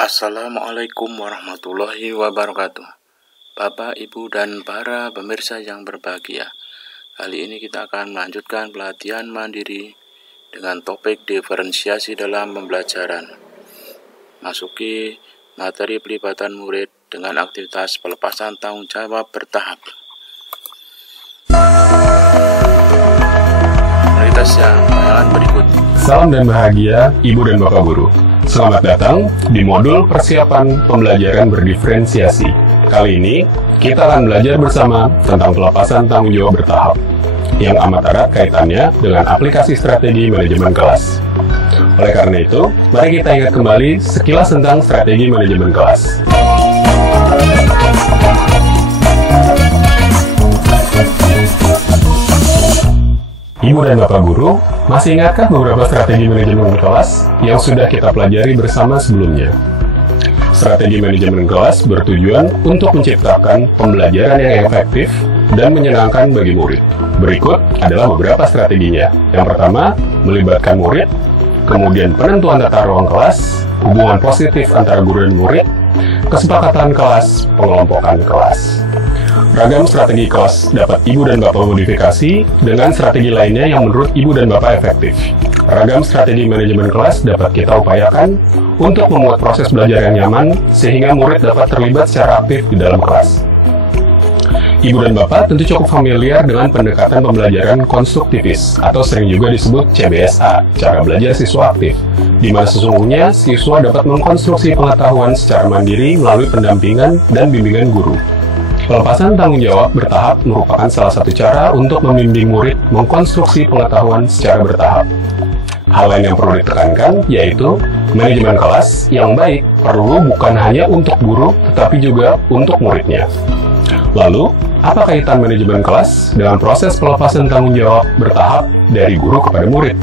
Assalamualaikum warahmatullahi wabarakatuh. Bapak, Ibu, dan para pemirsa yang berbahagia. Kali ini kita akan melanjutkan pelatihan mandiri dengan topik diferensiasi dalam pembelajaran. Masuki materi pelibatan murid dengan aktivitas pelepasan tanggung jawab bertahap. Prioritas yang berikut. Salam dan bahagia, Ibu dan Bapak Guru. Selamat datang di modul persiapan pembelajaran berdiferensiasi. Kali ini, kita akan belajar bersama tentang pelepasan tanggung jawab bertahap, yang amat erat kaitannya dengan aplikasi strategi manajemen kelas. Oleh karena itu, mari kita ingat kembali sekilas tentang strategi manajemen kelas. Ibu dan Bapak Guru, masih ingatkah beberapa strategi manajemen kelas yang sudah kita pelajari bersama sebelumnya? Strategi manajemen kelas bertujuan untuk menciptakan pembelajaran yang efektif dan menyenangkan bagi murid. Berikut adalah beberapa strateginya. Yang pertama, melibatkan murid, kemudian penentuan tata ruang kelas, hubungan positif antara guru dan murid, kesepakatan kelas, pengelompokan kelas. Ragam strategi kelas dapat Ibu dan Bapak modifikasi dengan strategi lainnya yang menurut Ibu dan Bapak efektif. Ragam strategi manajemen kelas dapat kita upayakan untuk membuat proses belajar yang nyaman sehingga murid dapat terlibat secara aktif di dalam kelas. Ibu dan Bapak tentu cukup familiar dengan pendekatan pembelajaran konstruktivis atau sering juga disebut CBSA, cara belajar siswa aktif, di mana sesungguhnya siswa dapat mengkonstruksi pengetahuan secara mandiri melalui pendampingan dan bimbingan guru. Pelepasan tanggung jawab bertahap merupakan salah satu cara untuk membimbing murid mengkonstruksi pengetahuan secara bertahap. Hal lain yang perlu ditekankan yaitu manajemen kelas yang baik perlu bukan hanya untuk guru tetapi juga untuk muridnya. Lalu, apa kaitan manajemen kelas dengan proses pelepasan tanggung jawab bertahap dari guru kepada murid?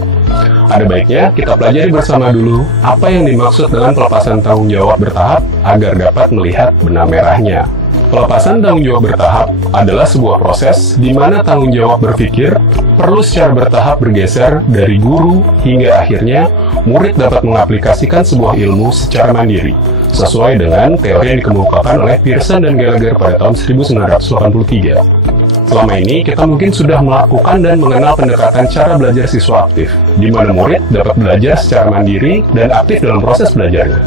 Ada baiknya kita pelajari bersama dulu apa yang dimaksud dengan pelepasan tanggung jawab bertahap agar dapat melihat benang merahnya. Pelepasan tanggung jawab bertahap adalah sebuah proses di mana tanggung jawab berpikir perlu secara bertahap bergeser dari guru hingga akhirnya murid dapat mengaplikasikan sebuah ilmu secara mandiri, sesuai dengan teori yang dikemukakan oleh Pearson dan Gallagher pada tahun 1983. Selama ini, kita mungkin sudah melakukan dan mengenal pendekatan cara belajar siswa aktif, di mana murid dapat belajar secara mandiri dan aktif dalam proses belajarnya.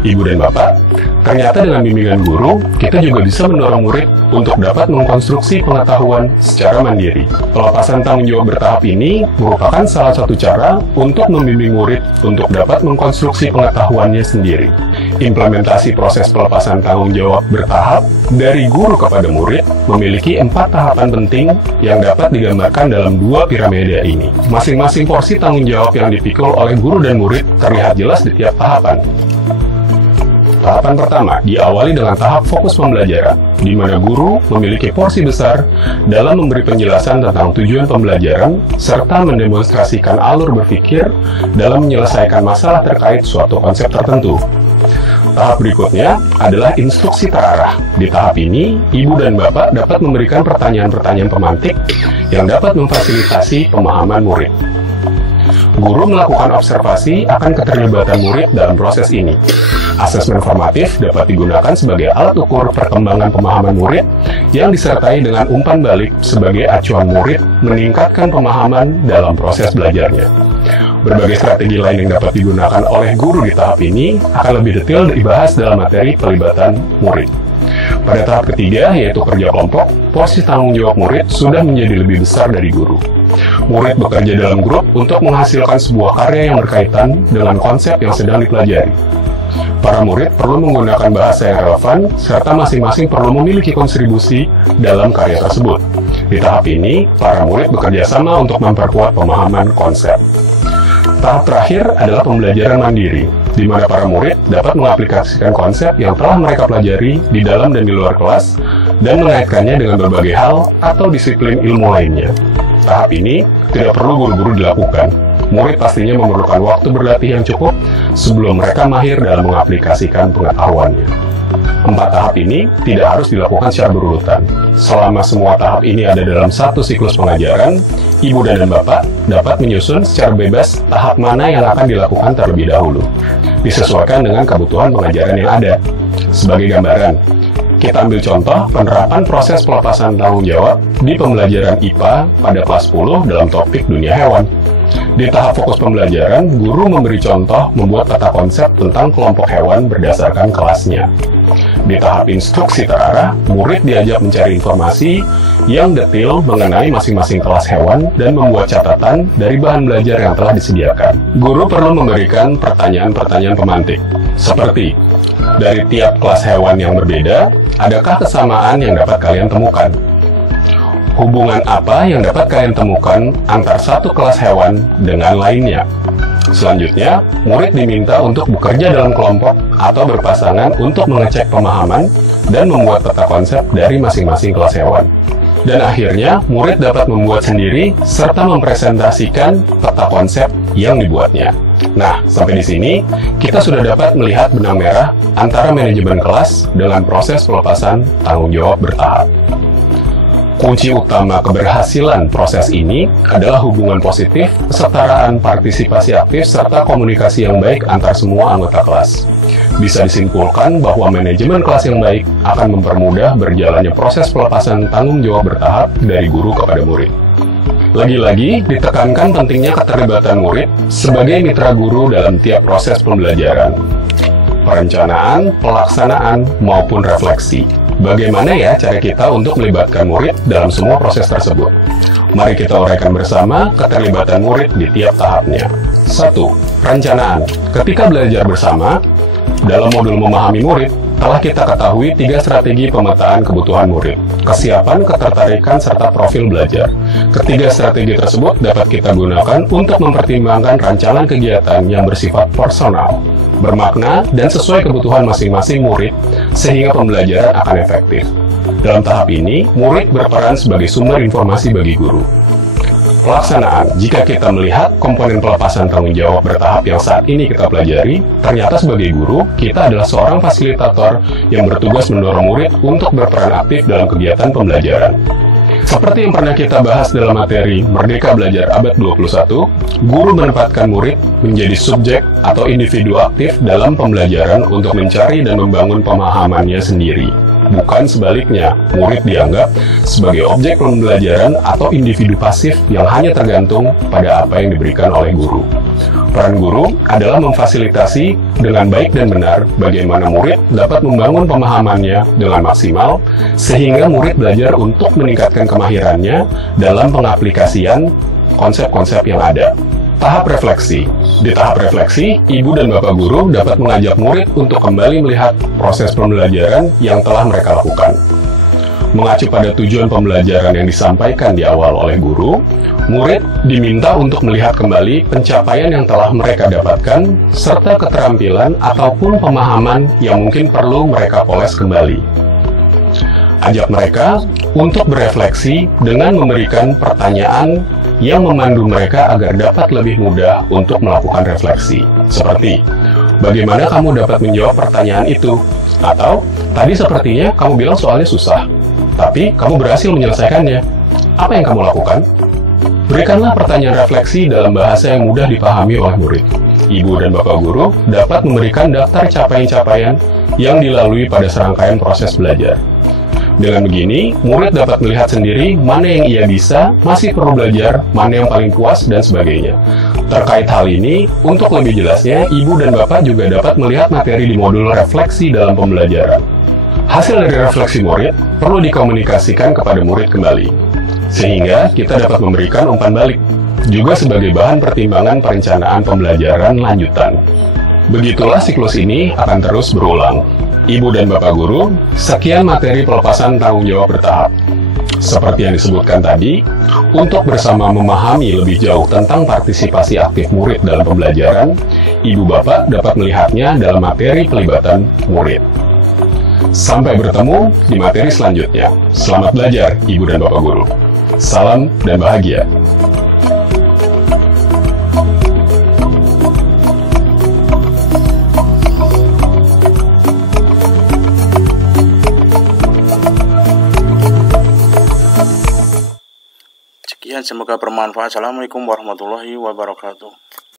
Ibu dan Bapak, ternyata dengan bimbingan guru, kita juga bisa mendorong murid untuk dapat mengkonstruksi pengetahuan secara mandiri. Pelepasan tanggung jawab bertahap ini merupakan salah satu cara untuk membimbing murid untuk dapat mengkonstruksi pengetahuannya sendiri. Implementasi proses pelepasan tanggung jawab bertahap dari guru kepada murid memiliki 4 tahapan penting yang dapat digambarkan dalam 2 piramida ini. Masing-masing porsi tanggung jawab yang dipikul oleh guru dan murid terlihat jelas di tiap tahapan. Tahapan pertama diawali dengan tahap fokus pembelajaran, di mana guru memiliki porsi besar dalam memberi penjelasan tentang tujuan pembelajaran, serta mendemonstrasikan alur berpikir dalam menyelesaikan masalah terkait suatu konsep tertentu. Tahap berikutnya adalah instruksi terarah. Di tahap ini, Ibu dan Bapak dapat memberikan pertanyaan-pertanyaan pemantik yang dapat memfasilitasi pemahaman murid. Guru melakukan observasi akan keterlibatan murid dalam proses ini. Asesmen formatif dapat digunakan sebagai alat ukur perkembangan pemahaman murid yang disertai dengan umpan balik sebagai acuan murid meningkatkan pemahaman dalam proses belajarnya. Berbagai strategi lain yang dapat digunakan oleh guru di tahap ini akan lebih detail dibahas dalam materi pelibatan murid. Pada tahap ketiga, yaitu kerja kelompok, porsi tanggung jawab murid sudah menjadi lebih besar dari guru. Murid bekerja dalam grup untuk menghasilkan sebuah karya yang berkaitan dengan konsep yang sedang dipelajari. Para murid perlu menggunakan bahasa yang relevan, serta masing-masing perlu memiliki kontribusi dalam karya tersebut. Di tahap ini, para murid bekerja sama untuk memperkuat pemahaman konsep. Tahap terakhir adalah pembelajaran mandiri, di mana para murid dapat mengaplikasikan konsep yang telah mereka pelajari di dalam dan di luar kelas, dan mengaitkannya dengan berbagai hal atau disiplin ilmu lainnya. Tahap ini tidak perlu guru-guru dilakukan. Murid pastinya memerlukan waktu berlatih yang cukup sebelum mereka mahir dalam mengaplikasikan pengetahuannya. 4 tahap ini tidak harus dilakukan secara berurutan. Selama semua tahap ini ada dalam satu siklus pengajaran, Ibu dan Bapak dapat menyusun secara bebas tahap mana yang akan dilakukan terlebih dahulu, disesuaikan dengan kebutuhan pengajaran yang ada. Sebagai gambaran, kita ambil contoh penerapan proses pelepasan tanggung jawab di pembelajaran IPA pada kelas 10 dalam topik dunia hewan. Di tahap fokus pembelajaran, guru memberi contoh membuat peta konsep tentang kelompok hewan berdasarkan kelasnya. Di tahap instruksi terarah, murid diajak mencari informasi yang detail mengenai masing-masing kelas hewan dan membuat catatan dari bahan belajar yang telah disediakan. Guru perlu memberikan pertanyaan-pertanyaan pemantik, seperti, dari tiap kelas hewan yang berbeda, adakah kesamaan yang dapat kalian temukan? Hubungan apa yang dapat kalian temukan antar satu kelas hewan dengan lainnya? Selanjutnya, murid diminta untuk bekerja dalam kelompok atau berpasangan untuk mengecek pemahaman dan membuat peta konsep dari masing-masing kelas hewan. Dan akhirnya, murid dapat membuat sendiri serta mempresentasikan peta konsep yang dibuatnya. Nah, sampai di sini, kita sudah dapat melihat benang merah antara manajemen kelas dengan proses pelepasan tanggung jawab bertahap. Kunci utama keberhasilan proses ini adalah hubungan positif, kesetaraan, partisipasi aktif, serta komunikasi yang baik antar semua anggota kelas. Bisa disimpulkan bahwa manajemen kelas yang baik akan mempermudah berjalannya proses pelepasan tanggung jawab bertahap dari guru kepada murid. Lagi-lagi, ditekankan pentingnya keterlibatan murid sebagai mitra guru dalam tiap proses pembelajaran, perencanaan, pelaksanaan, maupun refleksi. Bagaimana ya cara kita untuk melibatkan murid dalam semua proses tersebut? Mari kita uraikan bersama keterlibatan murid di tiap tahapnya. 1. Perencanaan. Ketika belajar bersama, dalam modul memahami murid, telah kita ketahui 3 strategi pemetaan kebutuhan murid, kesiapan, ketertarikan, serta profil belajar. Ketiga strategi tersebut dapat kita gunakan untuk mempertimbangkan rancangan kegiatan yang bersifat personal, bermakna, dan sesuai kebutuhan masing-masing murid, sehingga pembelajaran akan efektif. Dalam tahap ini, murid berperan sebagai sumber informasi bagi guru. Pelaksanaan. Jika kita melihat komponen pelepasan tanggung jawab bertahap yang saat ini kita pelajari, ternyata sebagai guru, kita adalah seorang fasilitator yang bertugas mendorong murid untuk berperan aktif dalam kegiatan pembelajaran. Seperti yang pernah kita bahas dalam materi Merdeka Belajar Abad 21, guru menempatkan murid menjadi subjek atau individu aktif dalam pembelajaran untuk mencari dan membangun pemahamannya sendiri. Bukan sebaliknya, murid dianggap sebagai objek pembelajaran atau individu pasif yang hanya tergantung pada apa yang diberikan oleh guru. Peran guru adalah memfasilitasi dengan baik dan benar bagaimana murid dapat membangun pemahamannya dengan maksimal, sehingga murid belajar untuk meningkatkan kemahirannya dalam pengaplikasian konsep-konsep yang ada. Tahap refleksi. Di tahap refleksi, ibu dan bapak guru dapat mengajak murid untuk kembali melihat proses pembelajaran yang telah mereka lakukan. Mengacu pada tujuan pembelajaran yang disampaikan di awal oleh guru, murid diminta untuk melihat kembali pencapaian yang telah mereka dapatkan, serta keterampilan ataupun pemahaman yang mungkin perlu mereka poles kembali. Ajak mereka untuk berefleksi dengan memberikan pertanyaan yang memandu mereka agar dapat lebih mudah untuk melakukan refleksi. Seperti, bagaimana kamu dapat menjawab pertanyaan itu? Atau, tadi sepertinya kamu bilang soalnya susah, tapi kamu berhasil menyelesaikannya. Apa yang kamu lakukan? Berikanlah pertanyaan refleksi dalam bahasa yang mudah dipahami oleh murid. Ibu dan bapak guru dapat memberikan daftar capaian-capaian yang dilalui pada serangkaian proses belajar. Dengan begini, murid dapat melihat sendiri mana yang ia bisa, masih perlu belajar, mana yang paling puas, dan sebagainya. Terkait hal ini, untuk lebih jelasnya, ibu dan bapak juga dapat melihat materi di modul refleksi dalam pembelajaran. Hasil dari refleksi murid perlu dikomunikasikan kepada murid kembali, sehingga kita dapat memberikan umpan balik, juga sebagai bahan pertimbangan perencanaan pembelajaran lanjutan. Begitulah siklus ini akan terus berulang. Ibu dan bapak guru, sekian materi pelepasan tanggung jawab bertahap. Seperti yang disebutkan tadi, untuk bersama memahami lebih jauh tentang partisipasi aktif murid dalam pembelajaran, ibu bapak dapat melihatnya dalam materi pelibatan murid. Sampai bertemu di materi selanjutnya. Selamat belajar, ibu dan bapak guru. Salam dan bahagia. semoga bermanfaat. Assalamualaikum warahmatullahi wabarakatuh.